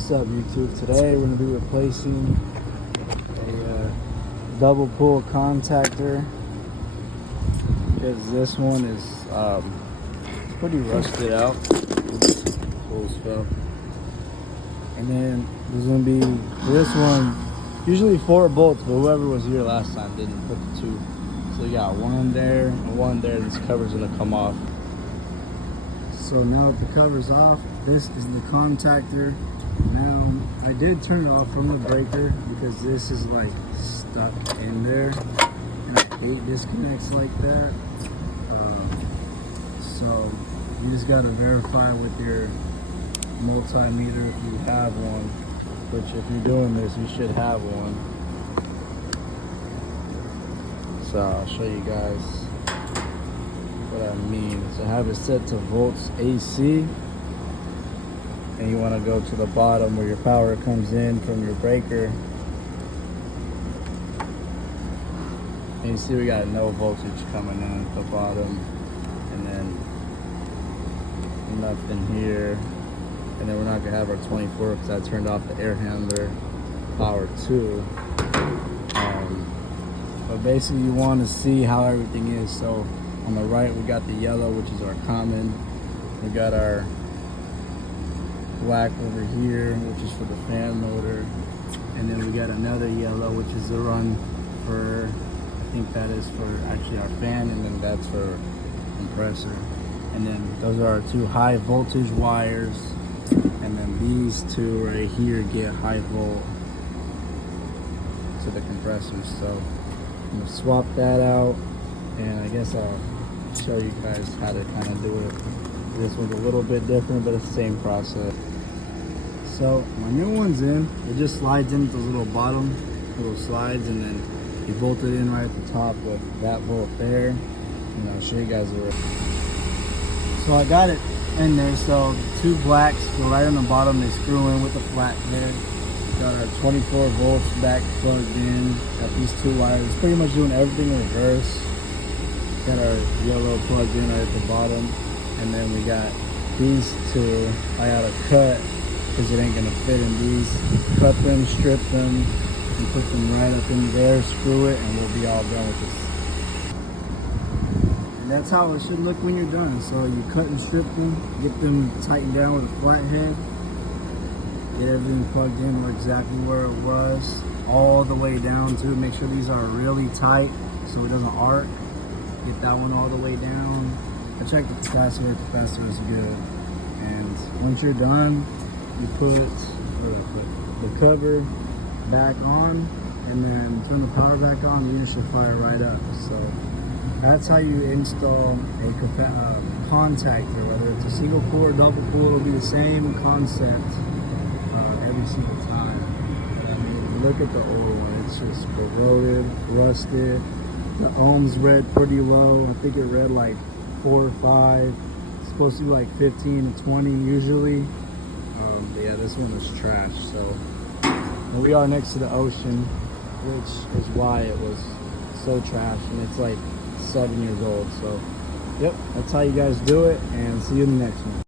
What's up, YouTube? Today we're going to be replacing a double pull contactor because this one is pretty rusted out. Pulls fell. And then there's going to be this one, usually 4 bolts, but whoever was here last time didn't put the 2. So you got one there and one there. This cover's going to come off. So now that the cover's off, this is the contactor. Now, I did turn it off from the breaker because this is like stuck in there, and I hate disconnects like that. So you just gotta verify with your multimeter if you have one, which if you're doing this, you should have one. So I'll show you guys what I mean. So have it set to volts AC. And you want to go to the bottom where your power comes in from your breaker. And you see we got no voltage coming in at the bottom, and then nothing here. And then we're not gonna have our 24 because I turned off the air handler power too. But basically you want to see how everything is. So on the right we got the yellow, which is our common. We got our black over here, which is for the fan motor, and then we got another yellow, which is the run for, I think that is for actually our fan, and then that's for compressor. And then those are our 2 high voltage wires, and then these 2 right here get high volt to the compressors. So I'm gonna swap that out, and I guess I'll show you guys how to kind of do it. This one's a little bit different, but it's the same process. So my new one's in. It just slides into those little bottom little slides, and then you bolt it in right at the top with that bolt there. And I'll show you guys the rest. So I got it in there. So 2 blacks go right on the bottom. They screw in with the flat head. Got our 24 volts back plugged in. Got these 2 wires. It's pretty much doing everything in reverse. Got our yellow plugged in right at the bottom. And then we got these 2 I gotta cut because it ain't gonna fit in these. Cut them, strip them, and put them right up in there, screw it, and we'll be all done with this. And that's how it should look when you're done. So you cut and strip them, get them tightened down with a flat head, get everything plugged in exactly where it was, all the way down to make sure these are really tight so it doesn't arc. Get that one all the way down. I checked the capacitor is good. And once you're done, you put the cover back on, and then turn the power back on, and it should fire right up. So that's how you install a contactor, whether it's a single pull or double pull. It'll be the same concept every single time. I mean, look at the old one. It's just corroded, rusted. The ohms read pretty low. I think it read like 4 or 5. It's supposed to be like 15 to 20 usually. But yeah, this one is trash. So we are next to the ocean, which is why it was so trash, and it's like 7 years old. So yep, that's how you guys do it, and see you in the next one.